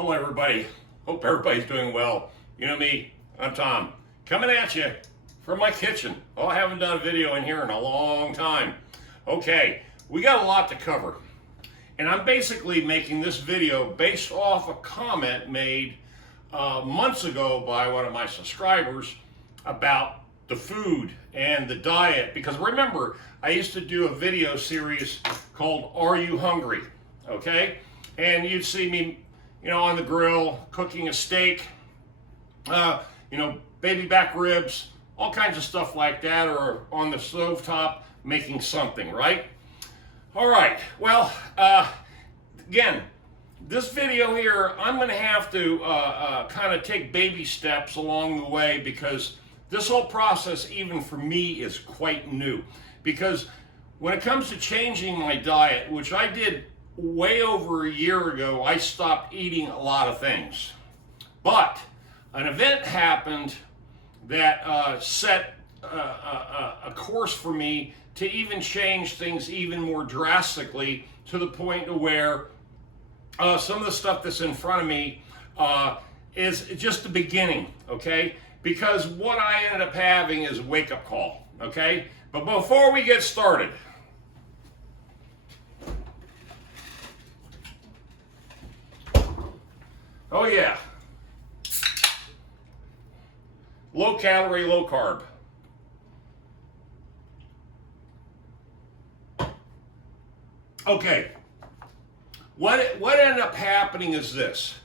Hello everybody, hope everybody's doing well. You know me, I'm Tom, coming at you from my kitchen. Oh, I haven't done a video in here in a long time. Okay, we got a lot to cover. And I'm basically making this video based off a comment made months ago by one of my subscribers about the food and the diet. Because remember, I used to do a video series called Are You Hungry? Okay? And you'd see me, on the grill, cooking a steak, baby back ribs, all kinds of stuff like that, or on the stovetop making something, right? All right, well, again, this video here, I'm going to have to kind of take baby steps along the way, because this whole process, even for me, is quite new. Because when it comes to changing my diet, which I did way over a year ago, I stopped eating a lot of things. But an event happened that set a course for me to even change things even more drastically, to the point to where some of the stuff that's in front of me is just the beginning, okay? Because what I ended up having is a wake-up call, okay? But before we get started, oh yeah, low calorie, low carb. Okay, what ended up happening is this,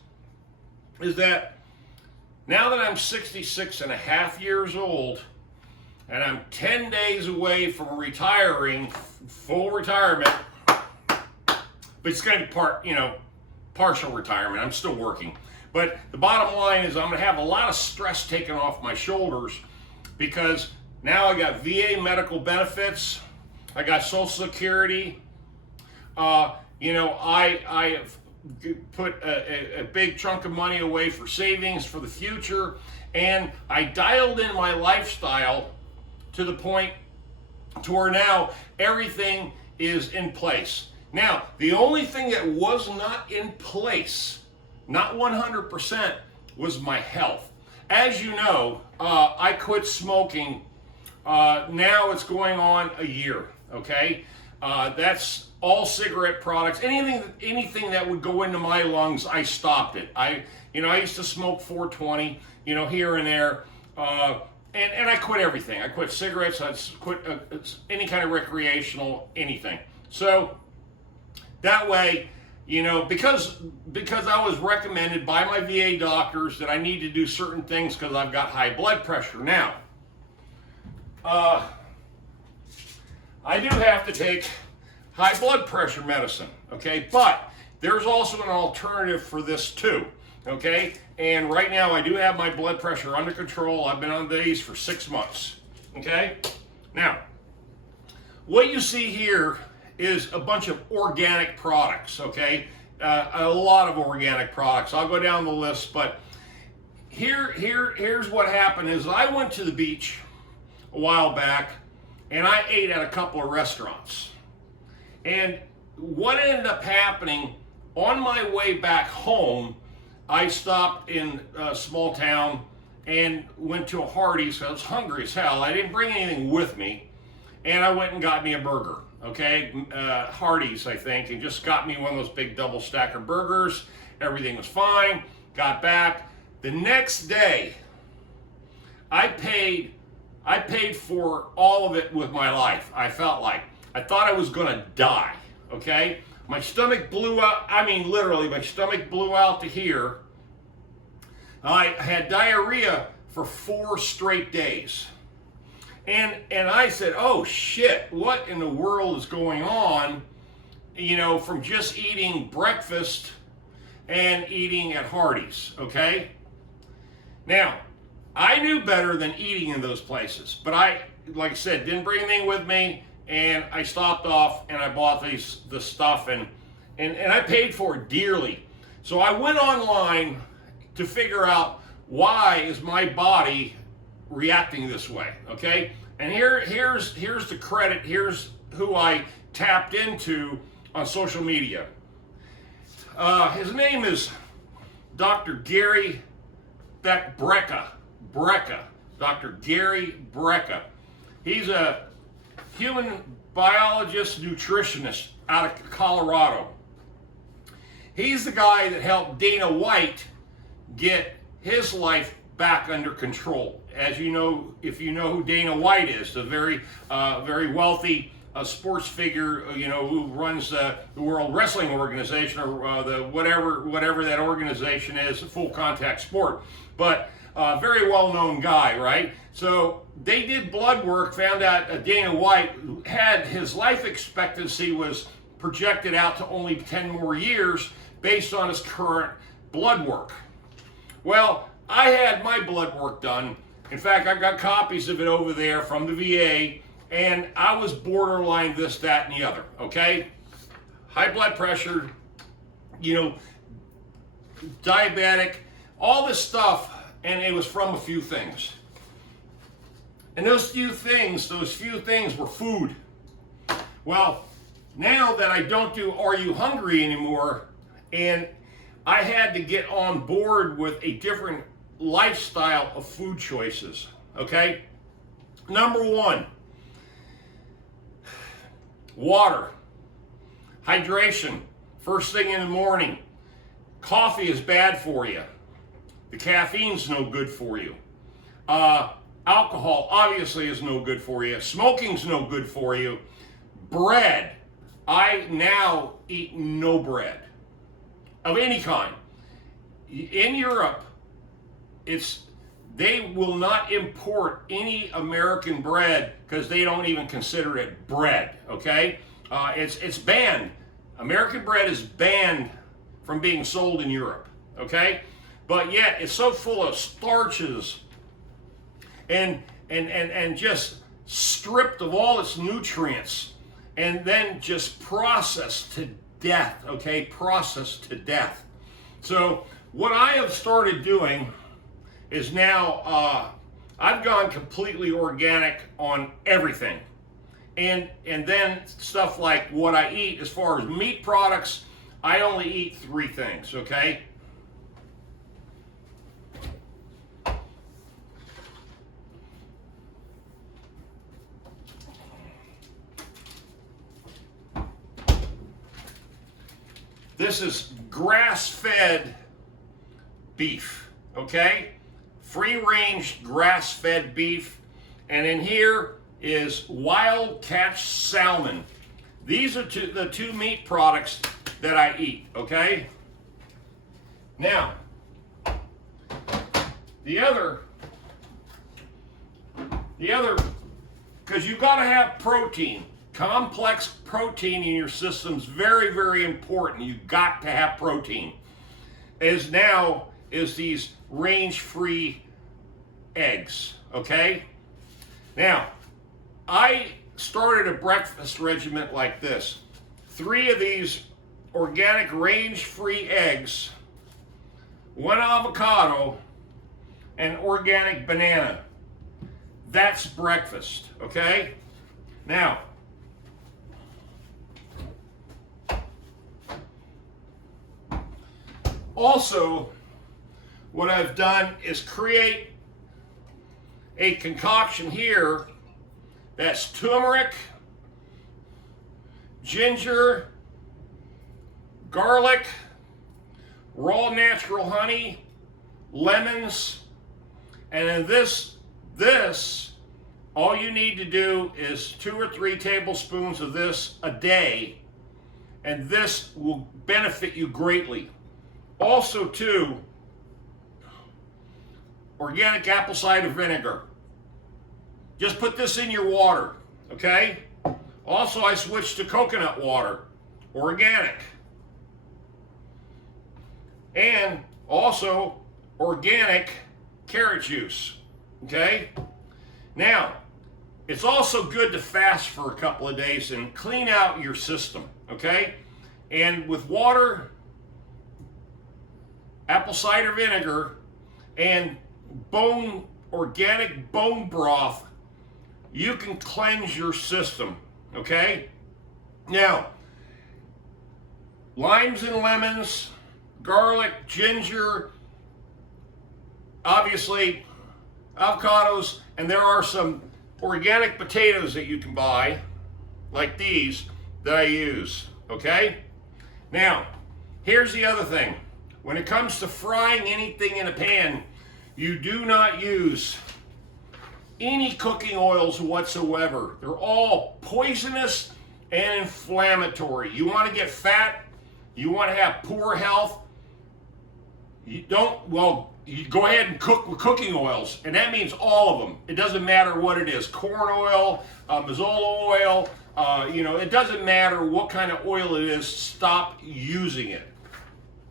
is that now that I'm 66 and a half years old, and I'm 10 days away from retiring, full retirement, but it's going to be partial retirement. I'm still working. But the bottom line is I'm going to have a lot of stress taken off my shoulders, because now I got VA medical benefits, I got Social Security, I put a big chunk of money away for savings for the future, and I dialed in my lifestyle to the point to where now everything is in place. Now, the only thing that was not in place, not 100%, was my health. As you know, I quit smoking. Now it's going on a year, okay? That's all cigarette products. Anything that would go into my lungs, I stopped it. I used to smoke 420, here and there. And I quit everything. I quit cigarettes, I quit any kind of recreational, anything. So that way, because I was recommended by my VA doctors that I need to do certain things because I've got high blood pressure. Now, I do have to take high blood pressure medicine, okay? But there's also an alternative for this too, okay? And right now I do have my blood pressure under control. I've been on these for 6 months, okay? Now, what you see here is a bunch of organic products, okay? A lot of organic products. I'll go down the list, but here's what happened is I went to the beach a while back, and I ate at a couple of restaurants. And what ended up happening, on my way back home, I stopped in a small town and went to a Hardee's. I was hungry as hell. I didn't bring anything with me, and I went and got me a burger, okay? Hardee's, I think, and just got me one of those big double stacker burgers. Everything was fine. Got back. The next day, I paid for all of it with my life. I thought I was gonna die, okay? My stomach blew out, literally, my stomach blew out to here. I had diarrhea for 4 straight days. And I said, oh shit, what in the world is going on, from just eating breakfast and eating at Hardee's, okay? Now, I knew better than eating in those places, but I, like I said, didn't bring anything with me, and I stopped off and I bought the stuff, and I paid for it dearly. So I went online to figure out, why is my body reacting this way, okay? And here's the credit, here's who I tapped into on social media. His name is Dr. Gary Brecka. Dr. Gary Brecka. He's a human biologist, nutritionist out of Colorado. He's the guy that helped Dana White get his life back under control. As you know, if you know who Dana White is, the very wealthy sports figure, who runs the World Wrestling Organization, or the whatever that organization is, Full Contact Sport. But very well-known guy, right? So they did blood work, found out Dana White had his life expectancy was projected out to only 10 more years based on his current blood work. Well, I had my blood work done. In fact, I've got copies of it over there from the VA, and I was borderline this, that, and the other, okay? High blood pressure, diabetic, all this stuff, and it was from a few things. And those few things were food. Well, now that I don't do Are You Hungry anymore, and I had to get on board with a different lifestyle of food choices, okay? Number one, water, hydration, first thing in the morning. Coffee is bad for you. The caffeine's no good for you. Alcohol obviously is no good for you. Smoking's no good for you. Bread, I now eat no bread of any kind. In Europe, they will not import any American bread because they don't even consider it bread, okay? It's banned. American bread is banned from being sold in Europe, okay? But yet it's so full of starches and just stripped of all its nutrients and then just processed to death, okay? Processed to death. So what I have started doing is now I've gone completely organic on everything. And then stuff like what I eat as far as meat products, I only eat 3 things, okay? This is grass-fed beef, okay? Free-range grass-fed beef. And in here is wild catch salmon. These are the 2 meat products that I eat, okay? Now, the other, because you've got to have protein. Complex protein in your system is very, very important. You've got to have protein. Is these range-free eggs, okay? Now, I started a breakfast regimen like this. 3 of these organic range-free eggs, 1 avocado, and organic banana. That's breakfast, okay? Now, also, what I've done is create a concoction here that's turmeric, ginger, garlic, raw natural honey, lemons, and then this, all you need to do is 2 or 3 tablespoons of this a day, and this will benefit you greatly. Also, too, organic apple cider vinegar. Just put this in your water, okay? Also, I switched to coconut water, organic. And also, organic carrot juice, okay? Now, it's also good to fast for a couple of days and clean out your system, okay? And with water, apple cider vinegar, and organic bone broth, you can cleanse your system, okay? Now, limes and lemons, garlic, ginger, obviously avocados, and there are some organic potatoes that you can buy, like these, that I use, okay? Now, here's the other thing. When it comes to frying anything in a pan, you do not use any cooking oils whatsoever. They're all poisonous and inflammatory. You want to get fat, you want to have poor health, you go ahead and cook with cooking oils, and that means all of them. It doesn't matter what it is, corn oil, mazola oil, it doesn't matter what kind of oil it is, stop using it.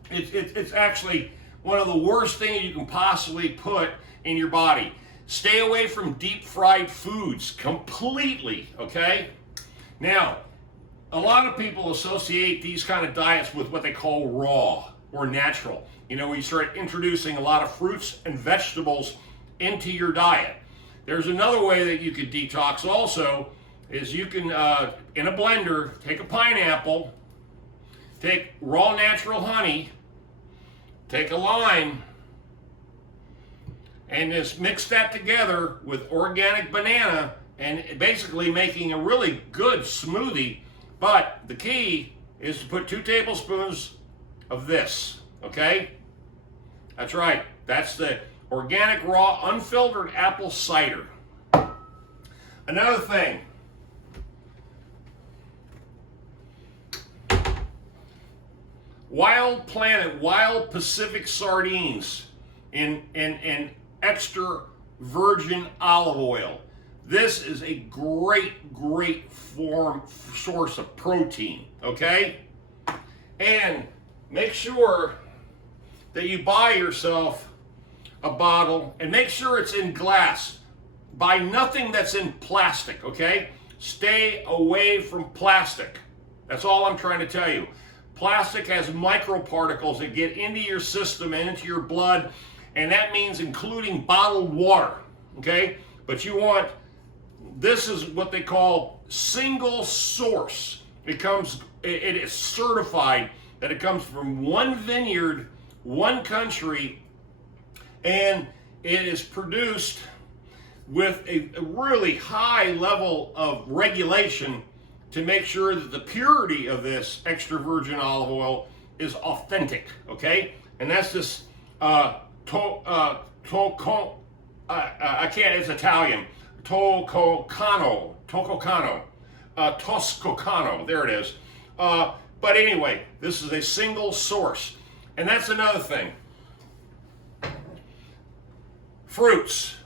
It's actually one of the worst things you can possibly put in your body. Stay away from deep fried foods completely, okay? Now, a lot of people associate these kind of diets with what they call raw or natural. We start introducing a lot of fruits and vegetables into your diet. There's another way that you could detox also, is you can, in a blender, take a pineapple, take raw natural honey, take a lime, and just mix that together with organic banana, and basically making a really good smoothie. But the key is to put 2 tablespoons of this, okay? That's right. That's the organic, raw, unfiltered apple cider. Another thing. Wild Planet, Wild Pacific sardines in extra virgin olive oil. This is a great source of protein, okay? And make sure that you buy yourself a bottle, and make sure it's in glass. Buy nothing that's in plastic, okay? Stay away from plastic. That's all I'm trying to tell you. Plastic has microparticles that get into your system and into your blood, and that means including bottled water, okay? But this is what they call single source. It is certified that it comes from one vineyard, one country, and it is produced with a really high level of regulation to make sure that the purity of this extra virgin olive oil is authentic, okay? And that's this I can't, it's Italian. Toscano, there it is. But anyway, this is a single source. And that's another thing. Fruits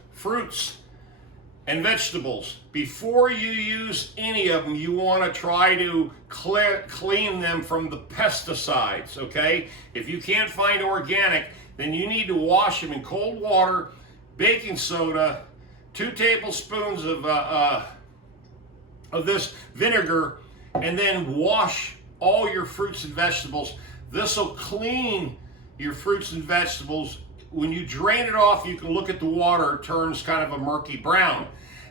and vegetables. Before you use any of them, you want to try to clean them from the pesticides, okay? If you can't find organic, then you need to wash them in cold water, baking soda, 2 tablespoons of this vinegar, and then wash all your fruits and vegetables. This will clean your fruits and vegetables. When you drain it off, you can look at the water, it turns kind of a murky brown.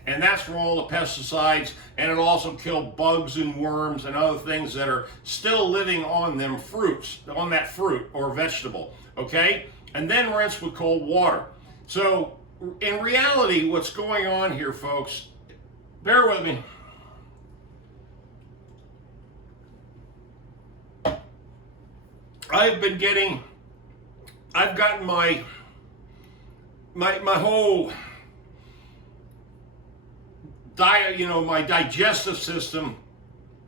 And that's from all the pesticides, and it'll also kill bugs and worms and other things that are still living on them fruits, on that fruit or vegetable, okay? And then rinse with cold water. So in reality, what's going on here, folks, bear with me. I've gotten my whole diet, my digestive system,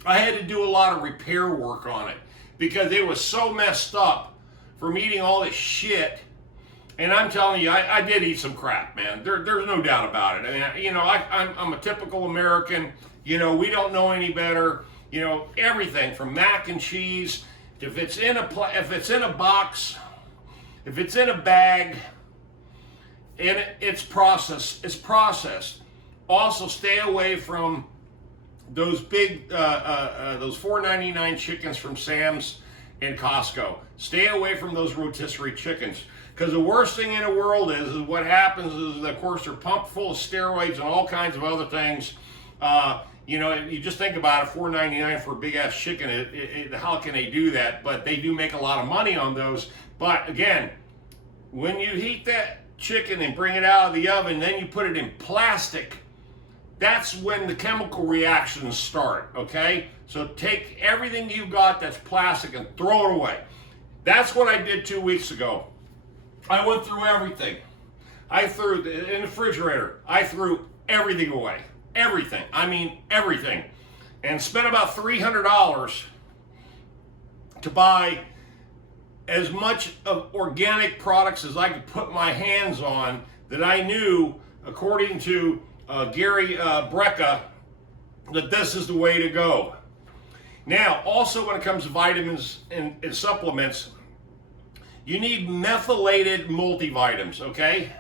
I had to do a lot of repair work on it because it was so messed up from eating all this shit. And I'm telling you, I did eat some crap, man. There's no doubt about it. I mean, I'm a typical American. We don't know any better. Everything from mac and cheese. If it's in a box, if it's in a bag, and it's processed. It's processed. Also, stay away from those big, those $4.99 chickens from Sam's and Costco. Stay away from those rotisserie chickens. Because the worst thing in the world is what happens is, of course, they're pumped full of steroids and all kinds of other things. You know, you just think about it, $4.99 for a big ass chicken. How can they do that? But they do make a lot of money on those. But again, when you heat that chicken and bring it out of the oven, then you put it in plastic, that's when the chemical reactions start, okay? So take everything you got that's plastic and throw it away. That's what I did 2 weeks ago. I went through everything. I threw in the refrigerator, I threw everything away. Everything. I mean everything. And spent about $300 to buy as much of organic products as I could put my hands on that I knew, according to Gary Brecka, that this is the way to go. Now, also when it comes to vitamins and supplements, you need methylated multivitamins, okay?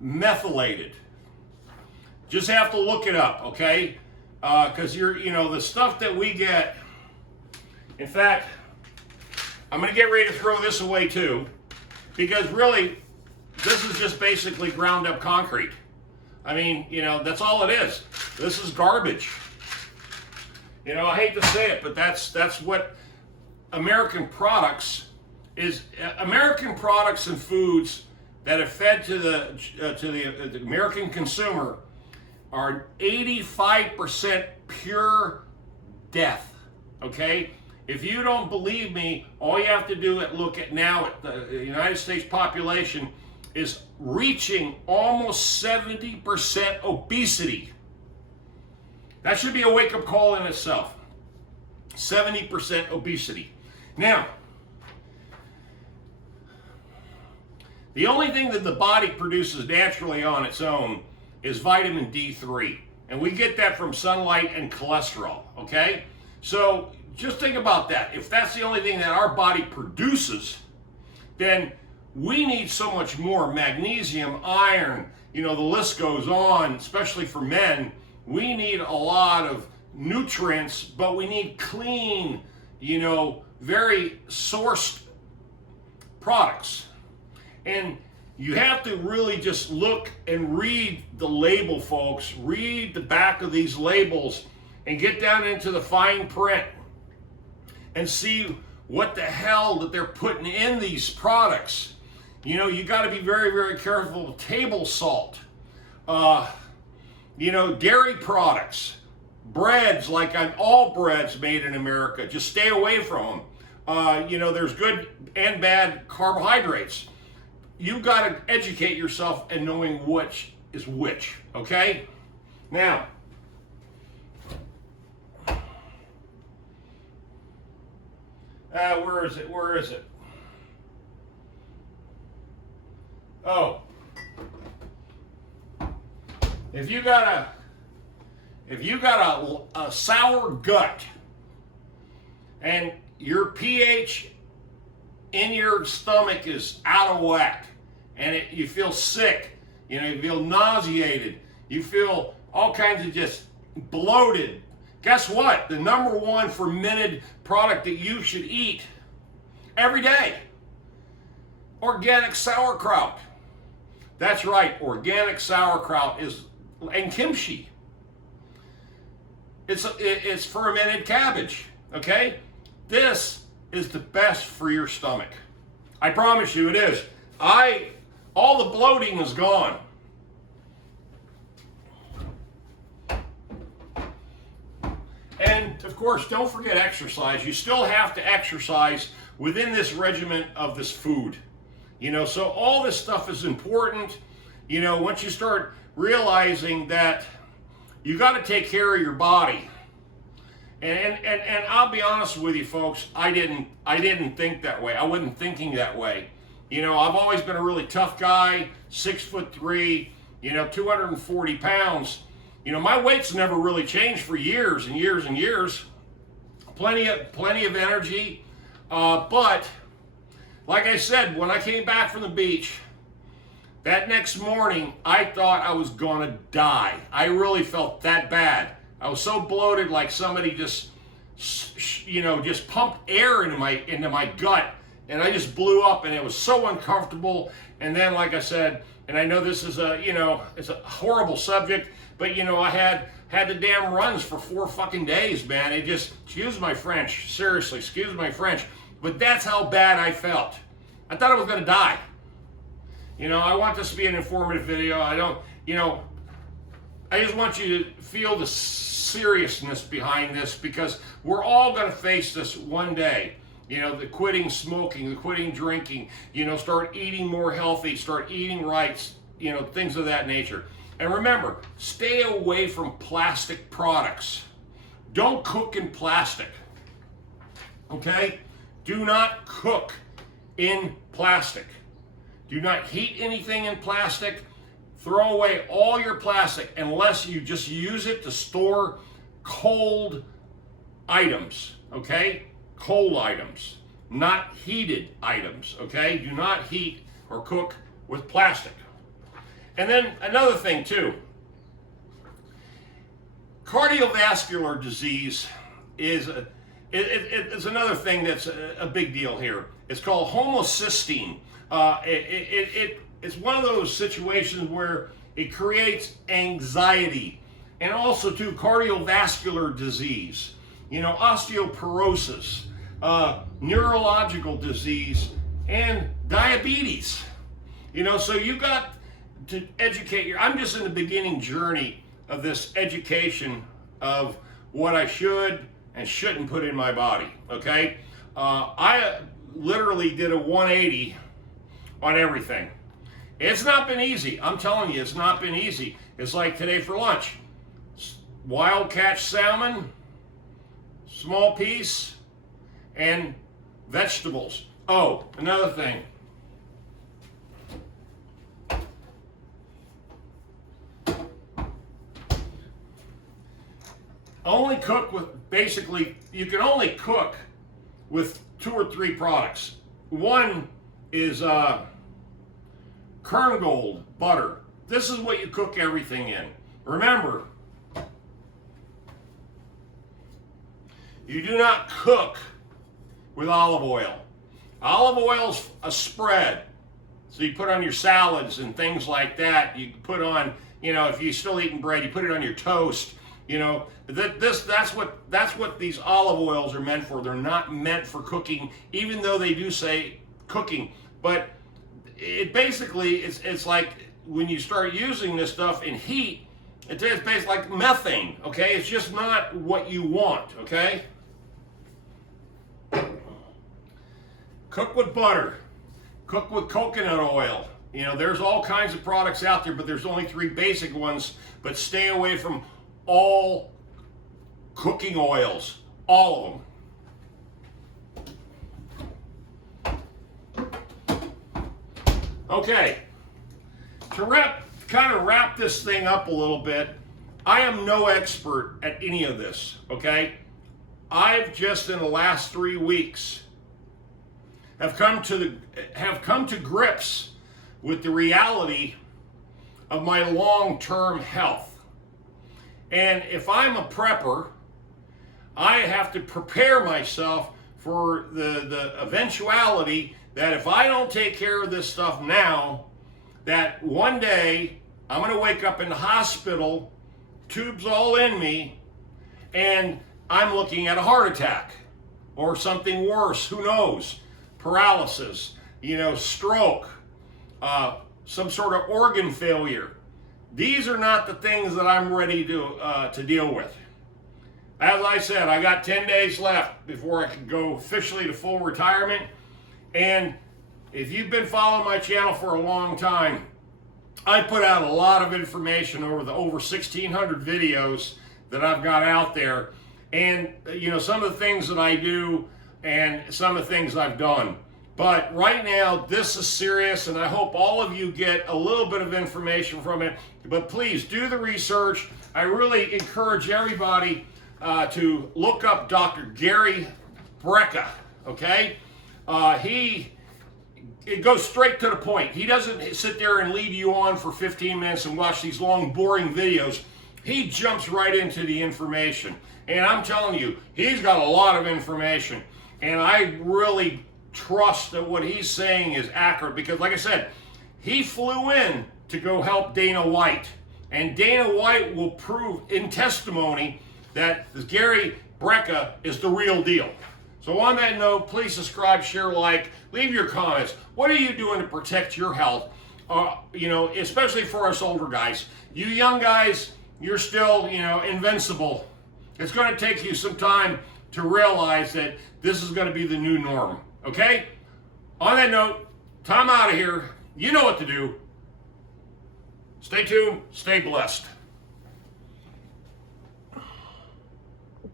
Methylated. Just have to look it up, okay? Because the stuff that we get, in fact, I'm going to get ready to throw this away too, because really, this is just basically ground up concrete. I mean, that's all it is. This is garbage. I hate to say it, but that's what American products is. American products and foods that are fed to the American consumer are 85% pure death, okay? If you don't believe me, all you have to do is look at now at the United States population is reaching almost 70% obesity. That should be a wake-up call in itself. 70% obesity. Now, the only thing that the body produces naturally on its own is vitamin D3. And we get that from sunlight and cholesterol, okay? So just think about that. If that's the only thing that our body produces, then we need so much more magnesium, iron, the list goes on, especially for men. We need a lot of nutrients, but we need clean, very sourced products. And you have to really just look and read the label, folks. Read the back of these labels and get down into the fine print and see what the hell that they're putting in these products. You got to be very, very careful with table salt. Dairy products, breads, like all breads made in America. Just stay away from them. There's good and bad carbohydrates. You've got to educate yourself in knowing which is which, okay? Now, where is it? Oh. If you got a sour gut and your pH in your stomach is out of whack and you feel sick, you feel nauseated, you feel all kinds of just bloated, guess what? The number one fermented product that you should eat every day, organic sauerkraut. That's right, organic sauerkraut and kimchi. It's fermented cabbage, okay? This is the best for your stomach. I promise you it is. All the bloating is gone. And of course, don't forget exercise. You still have to exercise within this regimen of this food. So all this stuff is important. Once you start realizing that you got to take care of your body. And I'll be honest with you, folks, I didn't think that way. I wasn't thinking that way. I've always been a really tough guy, 6'3", 240 pounds. My weight's never really changed for years and years and years. Plenty of energy, but like I said, when I came back from the beach, that next morning, I thought I was gonna die. I really felt that bad. I was so bloated, like somebody just pumped air into my gut, and I just blew up, and it was so uncomfortable. And then, like I said, and I know this is it's a horrible subject, but I had had the damn runs for 4 fucking days, man. It just, excuse my French, seriously, excuse my French, but that's how bad I felt. I thought I was gonna die. You know, I want this to be an informative video. I don't, you know, I just want you to feel the seriousness behind this, because we're all gonna face this one day. You know, the quitting smoking, the quitting drinking, you know, start eating more healthy, start eating right, you know, things of that nature. And remember, stay away from plastic products. Don't cook in plastic, okay? Do not cook in plastic. Do not heat anything in plastic. Throw away all your plastic unless you just use it to store cold items, okay? Cold items, not heated items, okay? Do not heat or cook with plastic. And then another thing too, cardiovascular disease is it's another thing that's a big deal here. It's called homocysteine. It's one of those situations where it creates anxiety, and also too cardiovascular disease, you know, osteoporosis, neurological disease, and diabetes. You know, so you got to educate I'm just in the beginning journey of this education of what I should and shouldn't put in my body, okay? I literally did a 180 on everything. It's not been easy. I'm telling you, it's not been easy. It's like today for lunch, wild catch salmon, small piece, and vegetables. Oh, another thing. Only cook with, basically, you can only cook with 2 or 3 products. One is Kerngold butter. This is what you cook everything in. Remember, you do not cook with olive oil. Olive oil's a spread. So you put on your salads and things like that. You put on, you know, if you're still eating bread, you put it on your toast. You know, that's what these olive oils are meant for. They're not meant for cooking, even though they do say cooking. But it basically, it's like when you start using this stuff in heat, it's basically like methane, okay? It's just not what you want, okay? Cook with butter. Cook with coconut oil. You know, there's all kinds of products out there, but there's only 3 basic ones. But stay away from all cooking oils, all of them. Okay, to kind of wrap this thing up a little bit, I am no expert at any of this, okay? I've just in the last 3 weeks have come to grips with the reality of my long-term health. And if I'm a prepper, I have to prepare myself for the eventuality that if I don't take care of this stuff now, that one day I'm going to wake up in the hospital, tubes all in me, and I'm looking at a heart attack or something worse, who knows, paralysis, you know, stroke, some sort of organ failure. These are not the things that I'm ready to deal with. As I said, I got 10 days left before I can go officially to full retirement. And if you've been following my channel for a long time, I put out a lot of information over the over 1,600 videos that I've got out there. And, you know, some of the things that I do and some of the things I've done. But right now, this is serious, and I hope all of you get a little bit of information from it. But please do the research. I really encourage everybody to look up Dr. Gary Brecka, okay? It goes straight to the point. He doesn't sit there and lead you on for 15 minutes and watch these long, boring videos. He jumps right into the information. And I'm telling you, he's got a lot of information. And I really trust that what he's saying is accurate because, like I said, he flew in to go help Dana White. And Dana White will prove in testimony that Gary Brecka is the real deal. So on that note, please subscribe, share, like, leave your comments. What are you doing to protect your health? Especially for us older guys. You young guys, you're still, invincible. It's going to take you some time to realize that this is going to be the new norm. Okay? On that note, time out of here. You know what to do. Stay tuned. Stay blessed.